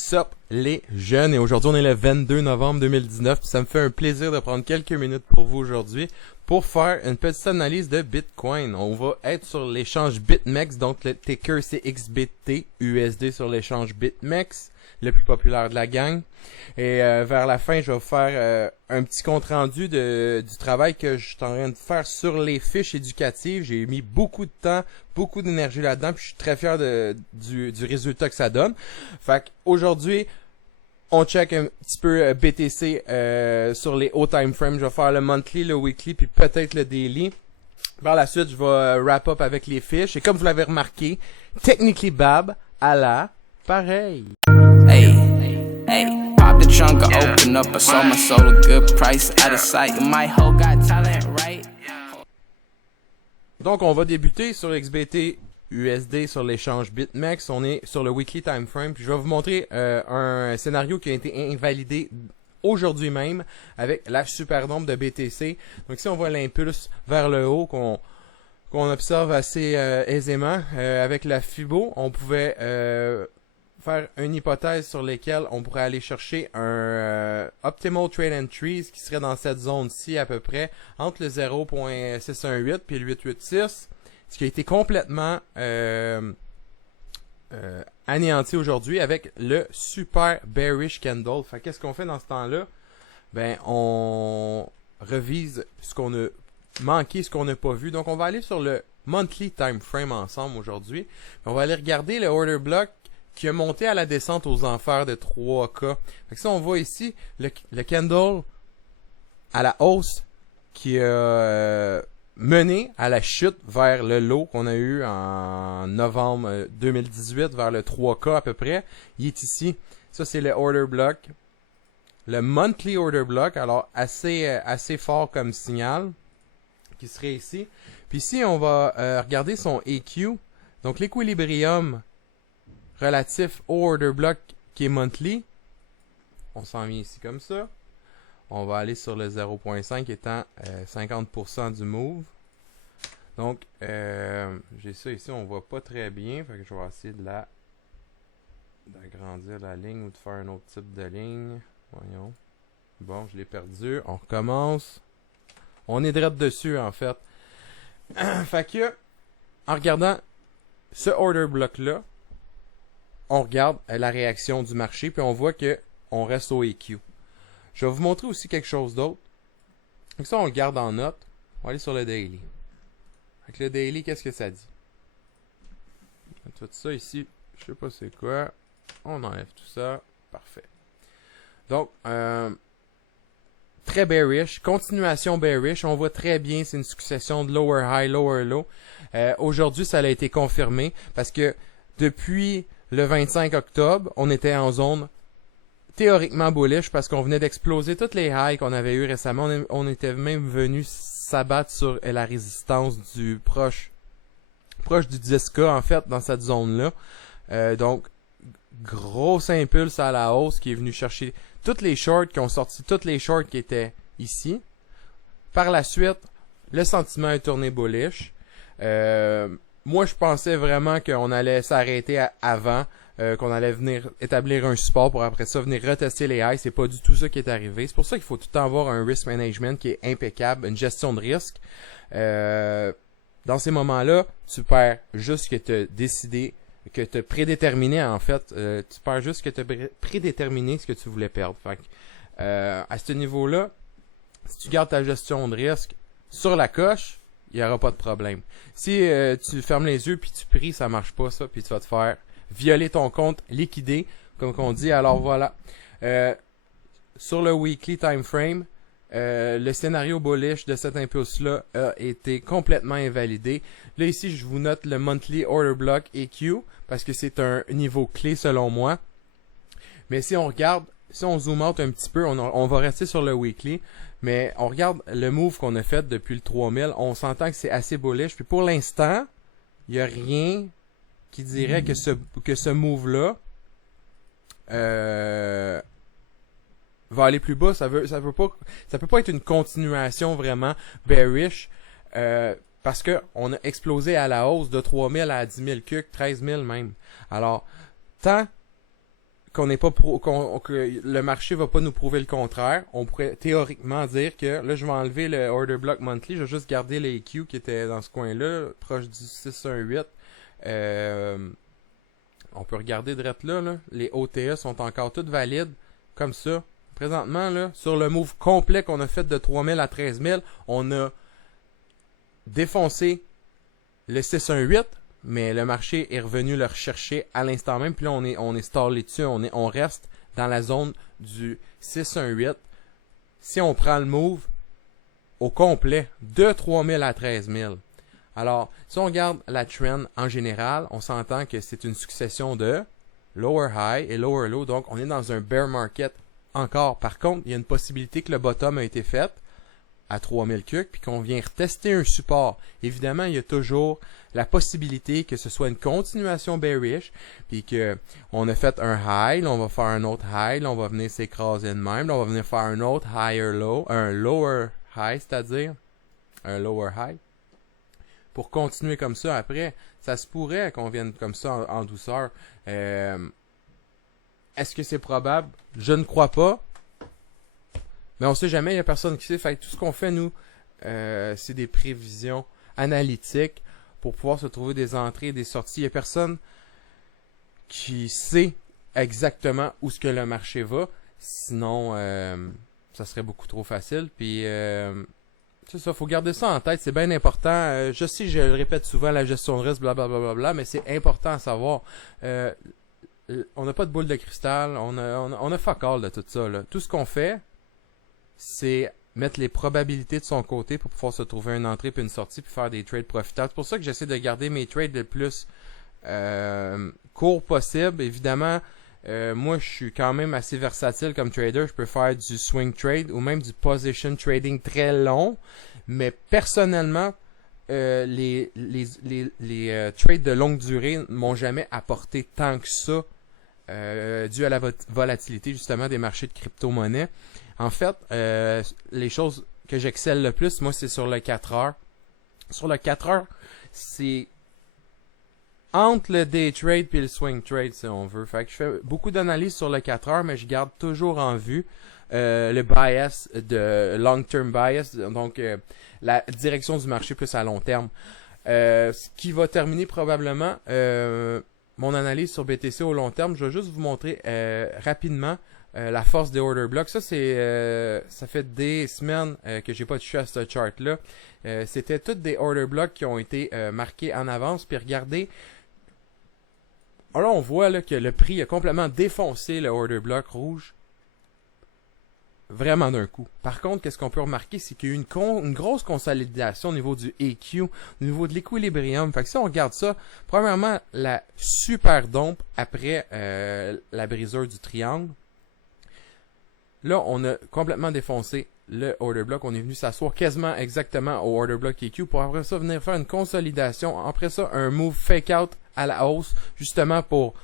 Sup les jeunes, et aujourd'hui on est le 22 novembre 2019, puis ça me fait un plaisir de prendre quelques minutes pour vous aujourd'hui pour faire une petite analyse de Bitcoin. On va être sur l'échange BitMEX, donc le ticker c'est XBT USD sur l'échange BitMEX, le plus populaire de la gang. Et vers la fin, je vais vous faire un petit compte rendu du travail que je suis en train de faire sur les fiches éducatives. J'ai mis beaucoup de temps, beaucoup d'énergie là-dedans, puis je suis très fier du résultat que ça donne. Fait qu'aujourd'hui, on check un petit peu BTC sur les hauts time frames. Je vais faire le monthly, le weekly, puis peut-être le daily. Par la suite, je vais wrap up avec les fiches. Et comme vous l'avez remarqué, Technically Bab à la pareil. Hey, hey, pop the trunk, I open up, I sold my soul a good price, out of sight, my hoe got talent, right? Donc, on va débuter sur XBT USD sur l'échange BitMEX. On est sur le weekly time frame. Puis je vais vous montrer un scénario qui a été invalidé aujourd'hui même avec la superdome de BTC. Donc, ici, on voit l'impulse vers le haut qu'on observe assez aisément. Avec la Fibo, on pouvait faire une hypothèse sur laquelle on pourrait aller chercher un Optimal Trade Entries qui serait dans cette zone-ci à peu près entre le 0.618 puis le 886, ce qui a été complètement anéanti aujourd'hui avec le super bearish candle. Fait qu'est-ce qu'on fait dans ce temps-là? Ben, on revise ce qu'on a manqué, ce qu'on n'a pas vu. Donc, on va aller sur le monthly time frame ensemble aujourd'hui. On va aller regarder le order block qui a monté à la descente aux enfers de 3K. Fait que ça, on voit ici le candle à la hausse qui a mené à la chute vers le low qu'on a eu en novembre 2018, vers le 3K à peu près. Il est ici. Ça, c'est le order block. Le monthly order block, alors assez fort comme signal, qui serait ici. Puis ici, on va regarder son EQ. Donc, l'équilibrium relatif au order block qui est monthly. On s'en vient ici comme ça. On va aller sur le 0.5 étant 50% du move. Donc, j'ai ça ici, on voit pas très bien. Fait que je vais essayer d'agrandir la ligne ou de faire un autre type de ligne. Voyons. Bon, je l'ai perdu. On recommence. On est direct dessus, en fait. Fait que, en regardant ce order block-là, on regarde la réaction du marché, puis on voit que on reste au EQ. Je vais vous montrer aussi quelque chose d'autre. Donc ça, on le garde en note. On va aller sur le daily. Avec le daily, qu'est-ce que ça dit? Tout ça ici, je sais pas c'est quoi. On enlève tout ça. Parfait. Donc, très bearish. Continuation bearish. On voit très bien, c'est une succession de lower high, lower low. Aujourd'hui, ça a été confirmé parce que depuis le 25 octobre, on était en zone théoriquement bullish parce qu'on venait d'exploser toutes les highs qu'on avait eu récemment. On était même venu s'abattre sur la résistance du proche du 10K en fait dans cette zone-là. Donc, gros impulse à la hausse qui est venu chercher toutes les shorts qui ont sorti, toutes les shorts qui étaient ici. Par la suite, le sentiment est tourné bullish. Moi, je pensais vraiment qu'on allait s'arrêter avant, qu'on allait venir établir un support pour après ça venir retester les highs. C'est pas du tout ça qui est arrivé. C'est pour ça qu'il faut tout le temps avoir un risk management qui est impeccable, une gestion de risque. Dans ces moments-là, tu perds juste ce que tu as décidé, que tu as prédéterminé en fait. Tu perds juste ce que tu as prédéterminé ce que tu voulais perdre. Fait que, à ce niveau-là, si tu gardes ta gestion de risque sur la coche, il n'y aura pas de problème. Si tu fermes les yeux puis tu pries, ça marche pas ça, puis tu vas te faire violer ton compte, liquider, comme on dit. Alors voilà. Sur le weekly time frame, le scénario bullish de cet impulse-là a été complètement invalidé. Là ici, je vous note le monthly order block EQ parce que c'est un niveau clé selon moi. Mais si on regarde, si on zoom out un petit peu, on va rester sur le weekly. Mais on regarde le move qu'on a fait depuis le 3000. On s'entend que c'est assez bullish. Puis pour l'instant, il n'y a rien qui dirait que ce move-là va aller plus bas. Ça peut pas être une continuation vraiment bearish. Parce que on a explosé à la hausse de 3000 à 10 000 cucs, 13 000 même. Alors, tant que le marché va pas nous prouver le contraire, on pourrait théoriquement dire que là je vais enlever le order block monthly, je vais juste garder les EQ qui étaient dans ce coin-là, proche du 618. On peut regarder direct là, les OTA sont encore toutes valides comme ça. Présentement là, sur le move complet qu'on a fait de 3000 à 13000, on a défoncé le 618. Mais le marché est revenu le rechercher à l'instant même. Puis là, on est stallé dessus. On reste dans la zone du 618. Si on prend le move au complet de 3000 à 13000. Alors, si on regarde la trend en général, on s'entend que c'est une succession de lower high et lower low. Donc, on est dans un bear market encore. Par contre, il y a une possibilité que le bottom a été fait à 3000 cucs, puis qu'on vient retester un support. Évidemment, il y a toujours la possibilité que ce soit une continuation bearish, puis que on a fait un high, là on va faire un autre high, là on va venir s'écraser de même, là on va venir faire un autre higher low, un lower high, c'est-à-dire un lower high. Pour continuer comme ça après, ça se pourrait qu'on vienne comme ça en douceur. Est-ce que c'est probable? Je ne crois pas. Mais on sait jamais, il n'y a personne qui sait. Fait que tout ce qu'on fait, nous, c'est des prévisions analytiques pour pouvoir se trouver des entrées et des sorties. Il n'y a personne qui sait exactement où ce que le marché va. Sinon, ça serait beaucoup trop facile. Puis, c'est ça, il faut garder ça en tête. C'est bien important. Je sais, je le répète souvent, la gestion de risque, blablabla, mais c'est important à savoir. On n'a pas de boule de cristal. On a fuck all de tout ça. Là. Tout ce qu'on fait, c'est mettre les probabilités de son côté pour pouvoir se trouver une entrée puis une sortie puis faire des trades profitables. C'est pour ça que j'essaie de garder mes trades le plus court possible. Évidemment, moi, je suis quand même assez versatile comme trader. Je peux faire du swing trade ou même du position trading très long. Mais personnellement, les trades de longue durée m'ont jamais apporté tant que ça dû à la volatilité justement des marchés de crypto-monnaie. En fait, les choses que j'excelle le plus, moi, c'est sur le 4 heures. Sur le 4 heures, c'est entre le day trade et le swing trade, si on veut. Fait que je fais beaucoup d'analyses sur le 4 heures, mais je garde toujours en vue le bias, de long-term bias, donc la direction du marché plus à long terme. Ce qui va terminer probablement mon analyse sur BTC au long terme. Je vais juste vous montrer rapidement la force des order blocks. Ça, ça fait des semaines que j'ai pas touché à ce chart-là. C'était toutes des order blocks qui ont été marqués en avance. Puis regardez, là on voit là, que le prix a complètement défoncé le order block rouge. Vraiment d'un coup. Par contre, qu'est-ce qu'on peut remarquer, c'est qu'il y a eu une grosse consolidation au niveau du EQ, au niveau de l'équilibrium. Fait que si on regarde ça, premièrement, la super dompe après la brisure du triangle. Là, on a complètement défoncé le order block. On est venu s'asseoir quasiment exactement au order block EQ pour après ça venir faire une consolidation. Après ça, un move fake out à la hausse, justement pour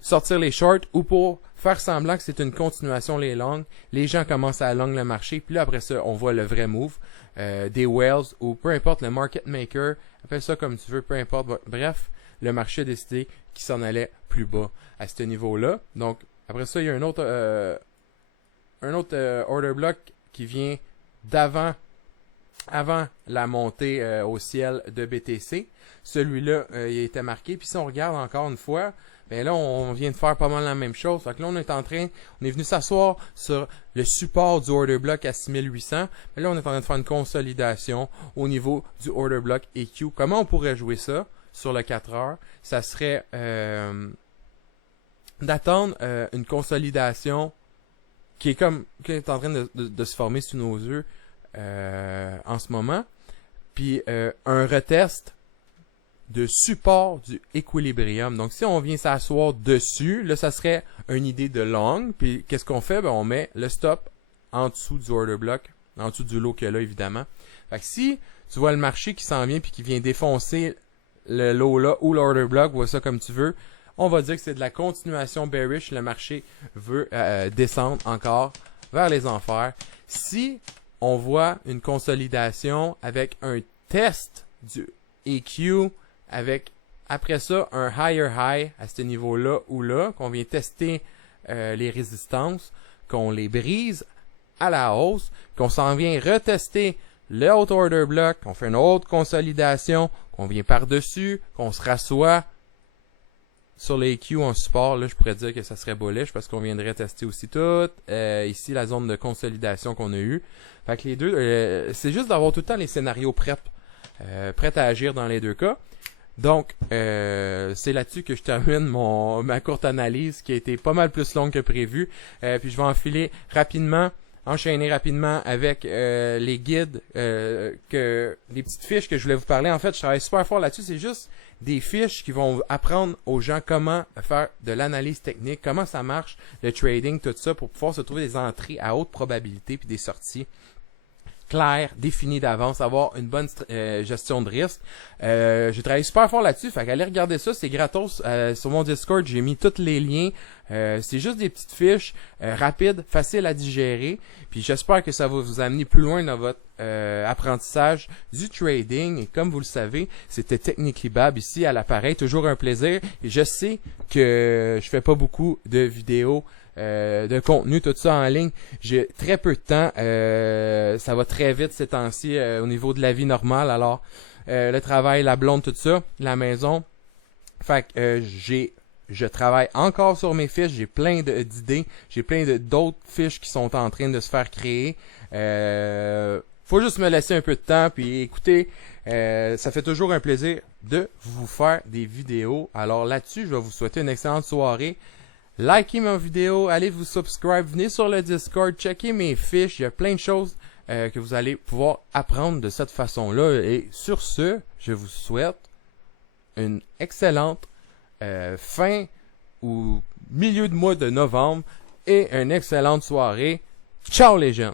sortir les shorts ou pour faire semblant que c'est une continuation les longs. Les gens commencent à long le marché. Puis là, après ça, on voit le vrai move des whales ou peu importe le market maker. Appelle ça comme tu veux, peu importe. Bref, le marché a décidé qu'il s'en allait plus bas à ce niveau-là. Donc, après ça, il y a un autre order block qui vient avant la montée au ciel de BTC. Celui-là, il a été marqué. Puis si on regarde encore une fois, ben là, on vient de faire pas mal la même chose. Fait que là, on est venu s'asseoir sur le support du order block à 6800. Mais là, on est en train de faire une consolidation au niveau du order block EQ. Comment on pourrait jouer ça sur le 4 heures? Ça serait d'attendre une consolidation qui est en train de se former sous nos yeux en ce moment. Puis un retest de support du équilibrium. Donc, si on vient s'asseoir dessus, là, ça serait une idée de long. Puis, qu'est-ce qu'on fait? Ben, on met le stop en dessous du order block, en dessous du low qu'il y a là, évidemment. Fait que si tu vois le marché qui s'en vient puis qui vient défoncer le low là ou l'order block, vois ça comme tu veux, on va dire que c'est de la continuation bearish. Le marché veut descendre encore vers les enfers. Si on voit une consolidation avec un test du EQ avec Après ça, un higher high à ce niveau-là ou là, qu'on vient tester les résistances, qu'on les brise à la hausse, qu'on s'en vient retester le out order block, qu'on fait une autre consolidation, qu'on vient par-dessus, qu'on se rassoit sur les Q en support. Là, je pourrais dire que ça serait bullish parce qu'on viendrait tester aussi tout. Ici, la zone de consolidation qu'on a eue. Fait que les deux, c'est juste d'avoir tout le temps les scénarios prêts à agir dans les deux cas. Donc, c'est là-dessus que je termine ma courte analyse qui a été pas mal plus longue que prévu. Puis je vais enchaîner rapidement avec les guides, les petites fiches que je voulais vous parler. En fait, je travaille super fort là-dessus. C'est juste des fiches qui vont apprendre aux gens comment faire de l'analyse technique, comment ça marche, le trading, tout ça, pour pouvoir se trouver des entrées à haute probabilité puis des sorties clair, défini d'avance, avoir une bonne gestion de risque. J'ai travaillé super fort là-dessus, fait qu'allez regarder ça, c'est gratos. Sur mon Discord, j'ai mis tous les liens. C'est juste des petites fiches rapides, faciles à digérer. Puis j'espère que ça va vous amener plus loin dans votre apprentissage du trading. Et comme vous le savez, c'était Technically Bab ici à l'appareil. Toujours un plaisir. Et je sais que je fais pas beaucoup de vidéos de contenu, tout ça en ligne. J'ai très peu de temps. Ça va très vite ces temps-ci au niveau de la vie normale. Alors, le travail, la blonde, tout ça, la maison. Fait que je travaille encore sur mes fiches. J'ai plein d'idées. J'ai plein d'autres fiches qui sont en train de se faire créer. Faut juste me laisser un peu de temps. Puis écoutez, ça fait toujours un plaisir de vous faire des vidéos. Alors là-dessus, je vais vous souhaiter une excellente soirée. Likez ma vidéo, allez vous subscribe, venez sur le Discord, checkez mes fiches, il y a plein de choses que vous allez pouvoir apprendre de cette façon-là. Et sur ce, je vous souhaite une excellente fin ou milieu de mois de novembre et une excellente soirée. Ciao les gens!